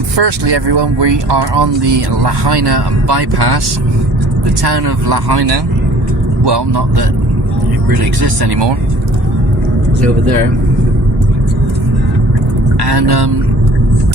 Firstly, everyone, we are on the Lahaina bypass. The town of Lahaina, well, not that it really exists anymore, it's over there. And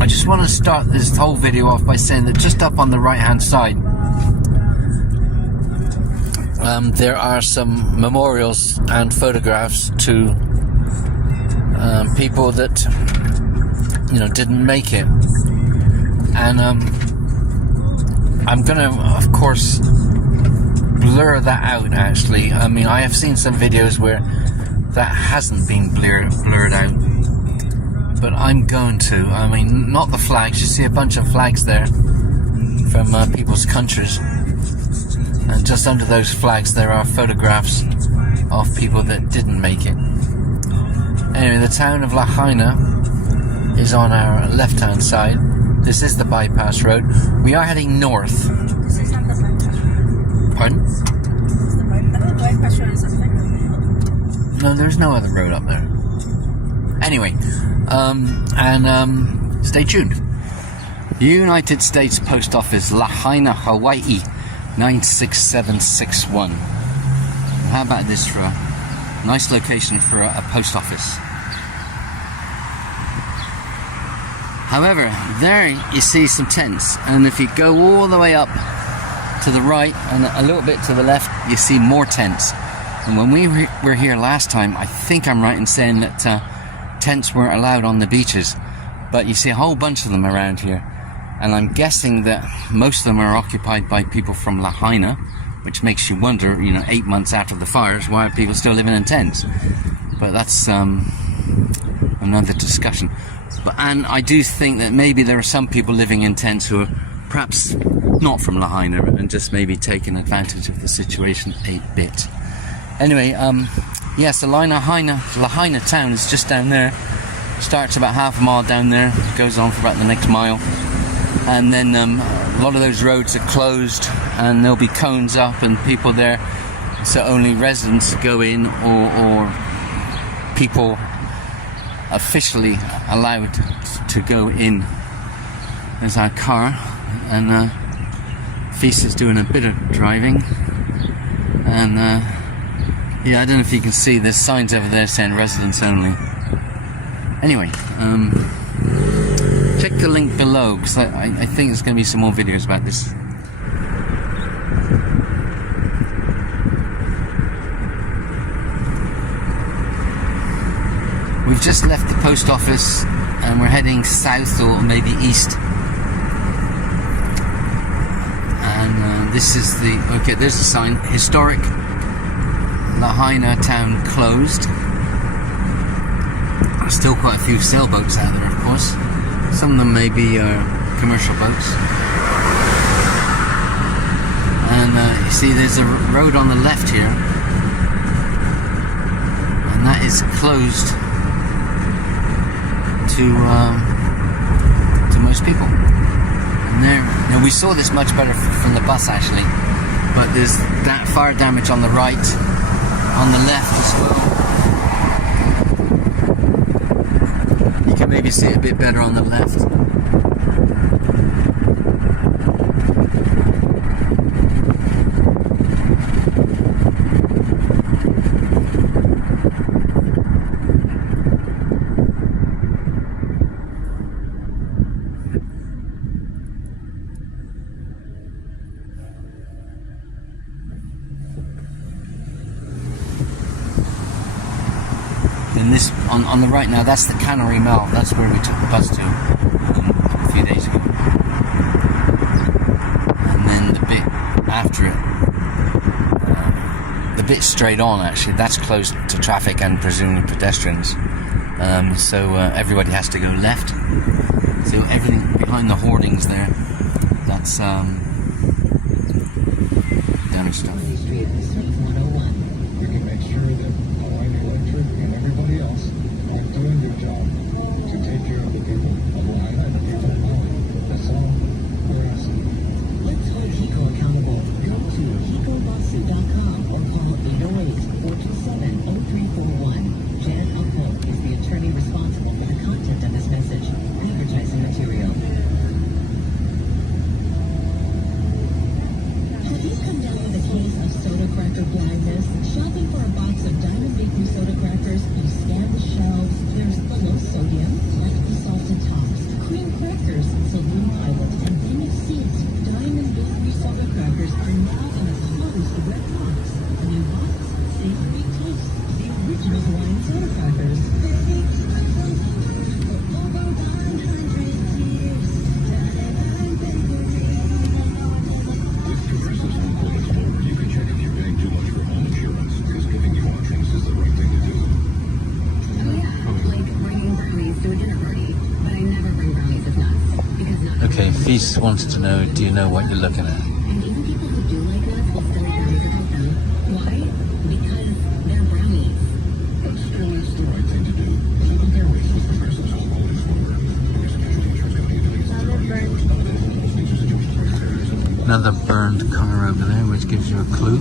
I just want to start this whole video off by saying that just up on the right hand side, there are some memorials and photographs to people that, you know, didn't make it. And I'm gonna, of course, blur that out. Actually, I mean, I have seen some videos where that hasn't been blurred out, but I'm going to. I mean, not the flags. You see a bunch of flags there from people's countries, and just under those flags there are photographs of people that didn't make it. Anyway, the town of Lahaina is on our left-hand side. This is the bypass road. We are heading north. This is not the bypass road. Pardon? This is the bypass road is up there. No, there's no other road up there. Anyway, stay tuned. United States Post Office, Lahaina, Hawai'i, 96761. How about this for a nice location for a post office? However, there you see some tents, and if you go all the way up to the right and a little bit to the left, you see more tents. And when we were here last time, I think I'm right in saying that tents weren't allowed on the beaches, but you see a whole bunch of them around here. And I'm guessing that most of them are occupied by people from Lahaina, which makes you wonder, you know, 8 months after the fires, why are people still living in tents? But that's another discussion. And I do think that maybe there are some people living in tents who are perhaps not from Lahaina and just maybe taking advantage of the situation a bit. Anyway, yes, the Lahaina town is just down there. Starts about half a mile down there, goes on for about the next mile. And then a lot of those roads are closed and there'll be cones up and people there. So only residents go in or people officially allowed to go in. There's our car, and Fis is doing a bit of driving, and yeah, I don't know if you can see, there's signs over there saying residents only. Anyway, check the link below, because I think there's going to be some more videos about this. We've just left the post office and we're heading south or maybe east. And this is okay, there's a sign, historic Lahaina town closed. There's still quite a few sailboats out there, of course. Some of them may be commercial boats. And you see there's a road on the left here. And that is closed to most people. And there, you know, we saw this much better from the bus actually, but there's that fire damage on the right, on the left as well. You can maybe see it a bit better on the left. And this, on the right now, that's the Cannery Mill. That's where we took the bus to a few days ago. And then the bit after it, the bit straight on actually, that's closed to traffic and presumably pedestrians. So everybody has to go left. So everything behind the hoardings there, that's damaged stuff. Okay, Feast wants to know, do you know what you're looking at? Another burned car over there, which gives you a clue.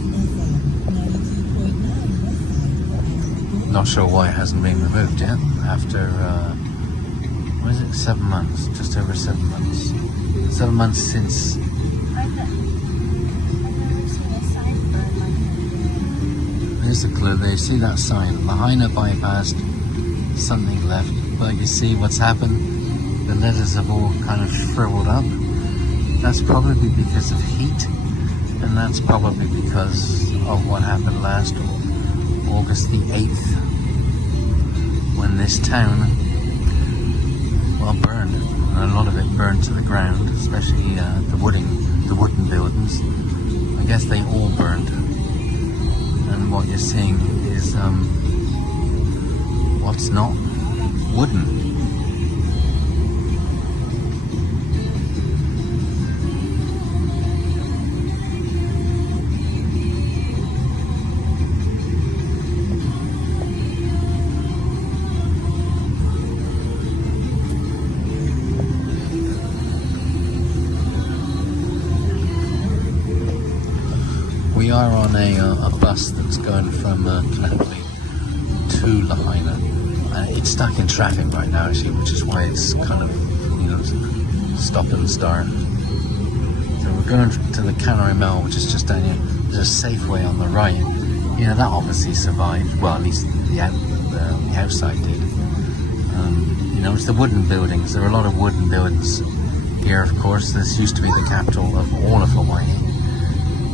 Not sure why it hasn't been removed yet. After, what is it, 7 months? Just over 7 months. 7 months since. There's a clue there. You see that sign? Lahaina bypassed, something left. But you see what's happened? The letters have all kind of shriveled up. That's probably because of heat, and that's probably because of what happened last August the 8th, when this town, well, burned. And a lot of it burned to the ground, especially the wooden buildings. I guess they all burned. And what you're seeing is what's not wooden. We are on a bus that's going from Kanapali to Lahaina. It's stuck in traffic right now, actually, which is why it's kind of, stop and start. So we're going to the Cannery Mill, which is just down here. There's a Safeway on the right. That obviously survived. Well, at least the outside did. It's the wooden buildings. There are a lot of wooden buildings here, of course. This used to be the capital of all of Hawaii.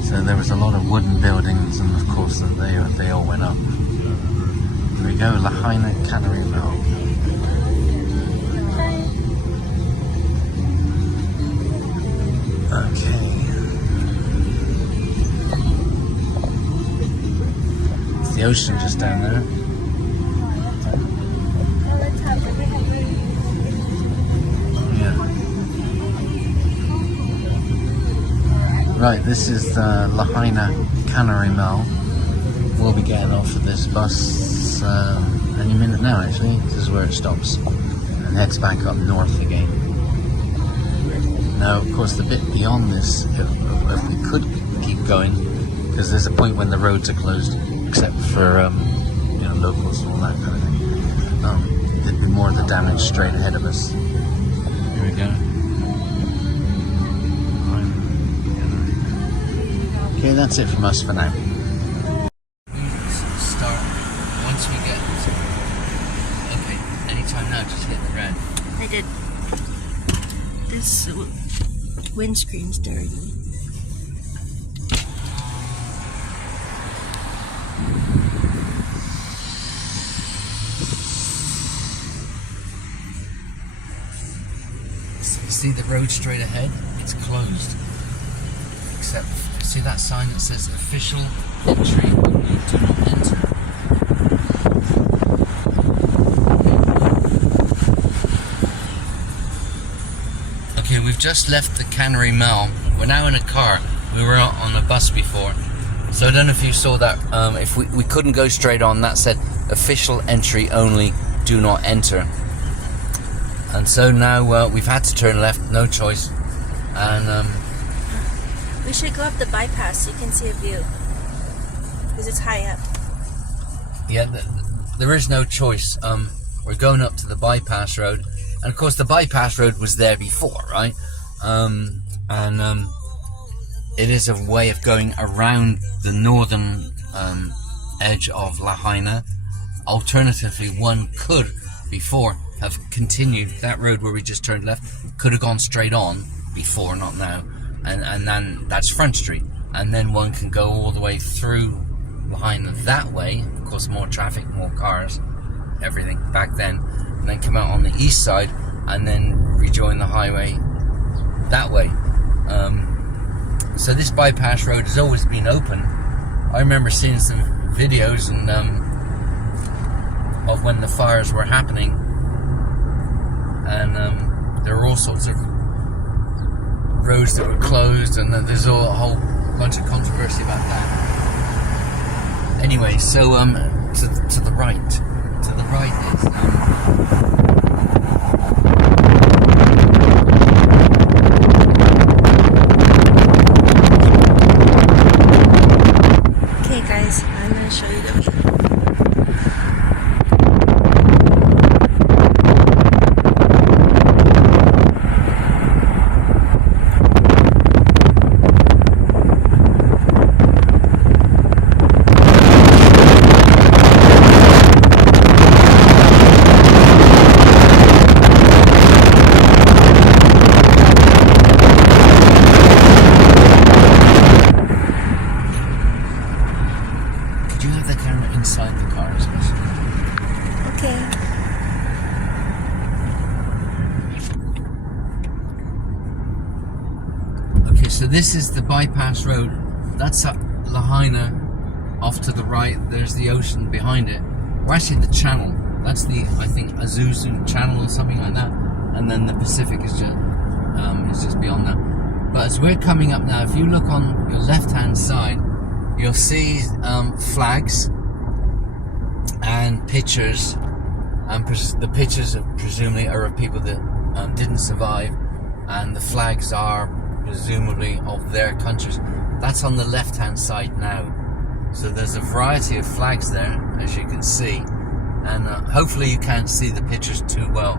So there was a lot of wooden buildings, and of course they all went up. Here we go, Lahaina Cannery Mill. Okay. It's the ocean just down there. Right, this is the Lahaina Cannery Mill. We'll be getting off of this bus any minute now, actually. This is where it stops and heads back up north again. Now, of course, the bit beyond this, if we could keep going, because there's a point when the roads are closed, except for locals and all that kind of thing. There'd be more of the damage straight ahead of us. Here we go. Okay, that's it from us for now. Start once we get. Okay, anytime now, just hit the red. I did. This windscreen's dirty. So you see the road straight ahead? It's closed. Except, see that sign that says official entry, do not enter. Okay, we've just left the Cannery Mill. We're now in a car. We were on a bus before. So I don't know if you saw that. If we couldn't go straight on, that said official entry only, do not enter. And so now we've had to turn left, no choice. And we should go up the bypass so you can see a view. Because it's high up. Yeah, there is no choice. We're going up to the bypass road. And of course the bypass road was there before, right? It is a way of going around the northern edge of Lahaina. Alternatively, one could, before, have continued that road where we just turned left, could have gone straight on before, not now. And then that's Front Street, and then one can go all the way through Lahaina that way. Of course, more traffic, more cars, everything back then, and then come out on the east side and then rejoin the highway that way. So this bypass road has always been open. I remember seeing some videos and of when the fires were happening, and there were all sorts of roads that were closed, and there's a whole bunch of controversy about that. Anyway, so to the right is okay, guys, I'm gonna show you the view. inside the car, especially. Okay. Okay, so this is the bypass road. That's at Lahaina. Off to the right, there's the ocean behind it. Or actually the channel. That's the, I think, Azuzu channel or something like that. And then the Pacific is just beyond that. But as we're coming up now, if you look on your left-hand side, you'll see flags and pictures, and the pictures presumably are of people that didn't survive, and the flags are presumably of their countries. That's on the left-hand side now. So there's a variety of flags there, as you can see, and hopefully you can't see the pictures too well,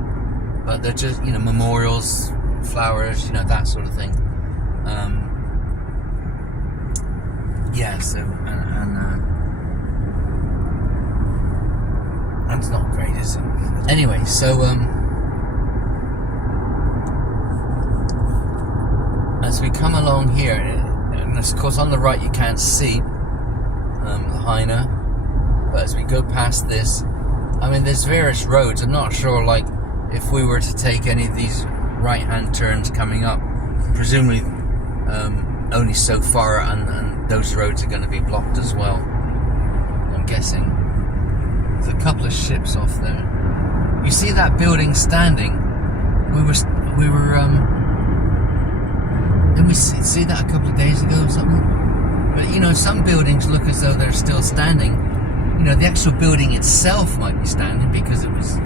but they're just, you know, memorials, flowers, you know, that sort of thing. Yeah, so and it's not great, is it? Anyway, so as we come along here, and of course on the right you can't see Lahaina, but as we go past this, I mean, there's various roads. I'm not sure, like, if we were to take any of these right-hand turns coming up, presumably only so far, and those roads are going to be blocked as well, I'm guessing. There's a couple of ships off there. You see that building standing? Didn't we see that a couple of days ago or something? But, you know, some buildings look as though they're still standing. You know, the actual building itself might be standing because it's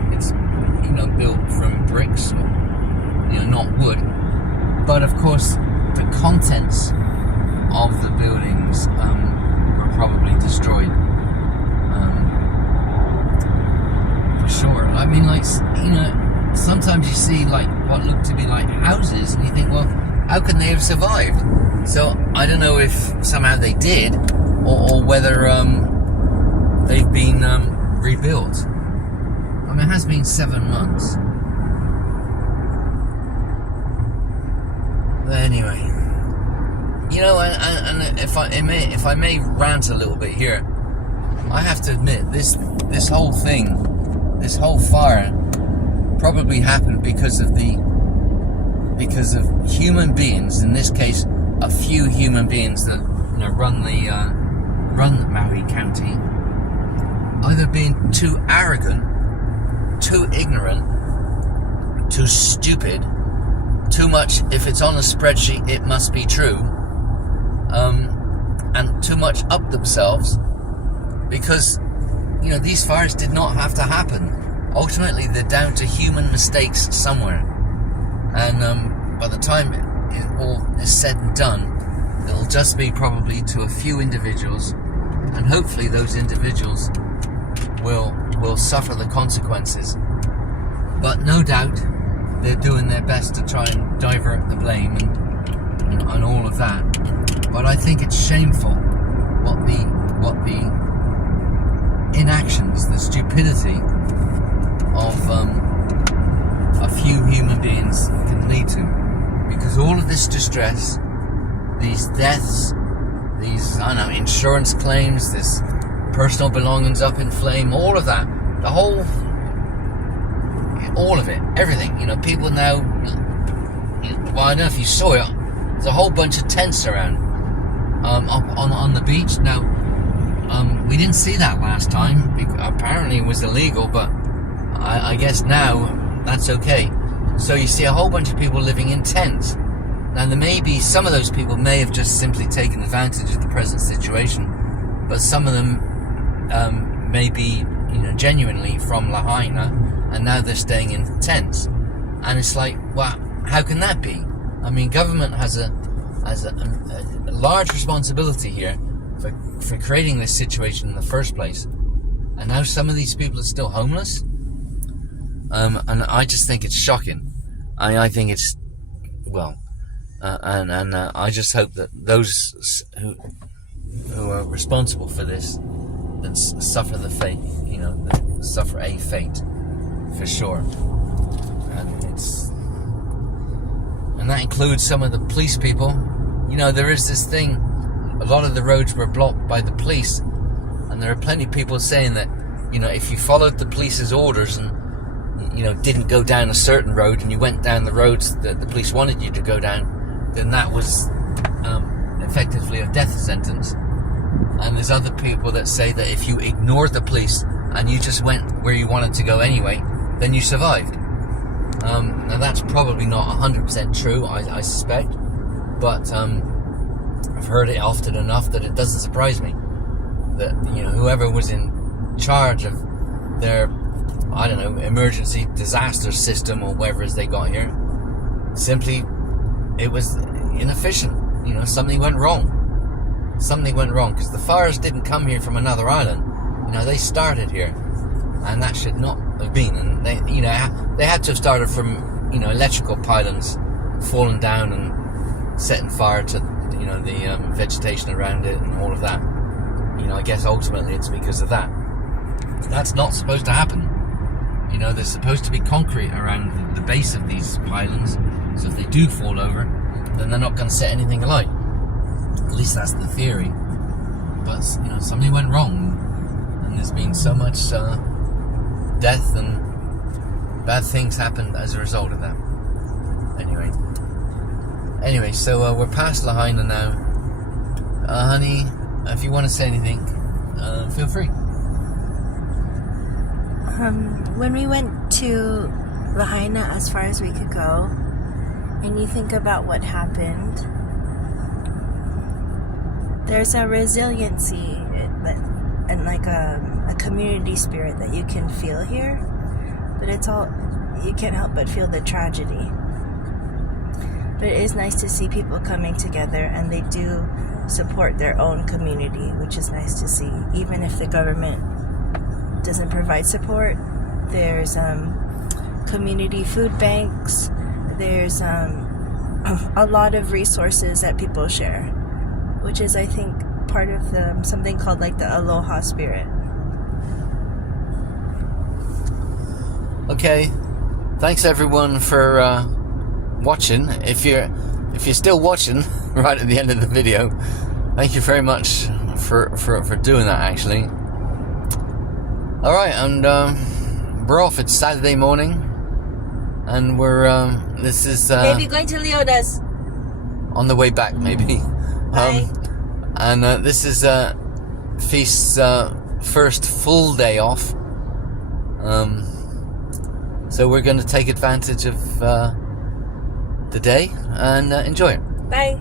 you know, built from bricks or, you know, not wood. But of course, the contents of the buildings were probably destroyed. For sure. I mean, like, you know, sometimes you see like what look to be like houses, and you think, well, how can they have survived? So I don't know if somehow they did, or whether they've been rebuilt. I mean, it has been 7 months. But anyway, you know, and if I may rant a little bit here, I have to admit, this whole thing, this whole fire, probably happened because of human beings. In this case, a few human beings that, you know, run Maui County, either being too arrogant, too ignorant, too stupid, too much, if it's on a spreadsheet it must be true, and too much up themselves, because, you know, these fires did not have to happen. Ultimately they're down to human mistakes somewhere, and by the time it all is said and done, it'll just be probably to a few individuals, and hopefully those individuals will suffer the consequences. But no doubt they're doing their best to try and divert the blame and all of that. But I think it's shameful what the inactions, the stupidity of a few human beings can lead to. Because all of this distress, these deaths, these, I don't know, insurance claims, this personal belongings up in flame, all of that, all of it, everything, you know, people now, well, I don't know if you saw it, there's a whole bunch of tents around, up on the beach. Now, we didn't see that last time, because apparently it was illegal, but I guess now that's okay. So you see a whole bunch of people living in tents, Now, there may be some of those people may have just simply taken advantage of the present situation, but some of them may be, genuinely from Lahaina, and now they're staying in tents. And it's like, wow, how can that be? I mean, government has a large responsibility here for creating this situation in the first place, and now some of these people are still homeless. And I just think it's shocking. I think it's I just hope that those who are responsible for this that suffer the fate, that suffer a fate for sure. And that includes some of the police people. There is this thing. A lot of the roads were blocked by the police, and there are plenty of people saying that, if you followed the police's orders and didn't go down a certain road and you went down the roads that the police wanted you to go down, then that was effectively a death sentence. And there's other people that say that if you ignored the police and you just went where you wanted to go anyway, then you survived. Now that's probably not 100% true, I suspect, but I've heard it often enough that it doesn't surprise me that whoever was in charge of their, I don't know, emergency disaster system or whatever they got here, simply it was inefficient. Something went wrong. Something went wrong because the fires didn't come here from another island. They started here, and that should not have been. And they had to have started from electrical pylons falling down and setting fire to the vegetation around it and all of that. I guess ultimately it's because of that. But that's not supposed to happen. There's supposed to be concrete around the base of these pylons, so if they do fall over, then they're not going to set anything alight. At least that's the theory. But something went wrong, and there's been so much death and bad things happened as a result of that. Anyway, so we're past Lahaina now. Honey, if you want to say anything, feel free. When we went to Lahaina as far as we could go, and you think about what happened, there's a resiliency and like a community spirit that you can feel here, but you can't help but feel the tragedy. But it is nice to see people coming together, and they do support their own community, which is nice to see. Even if the government doesn't provide support, there's community food banks, there's a lot of resources that people share, which is, I think, part of something called like the aloha spirit. Okay, thanks everyone for watching. If you're still watching right at the end of the video, thank you very much for doing that, actually. All right, and we're off. It's Saturday morning, and this is Maybe going to Leoda's on the way back, maybe. Bye. And this is Feast's first full day off. So we're going to take advantage of the day and enjoy it. Bye.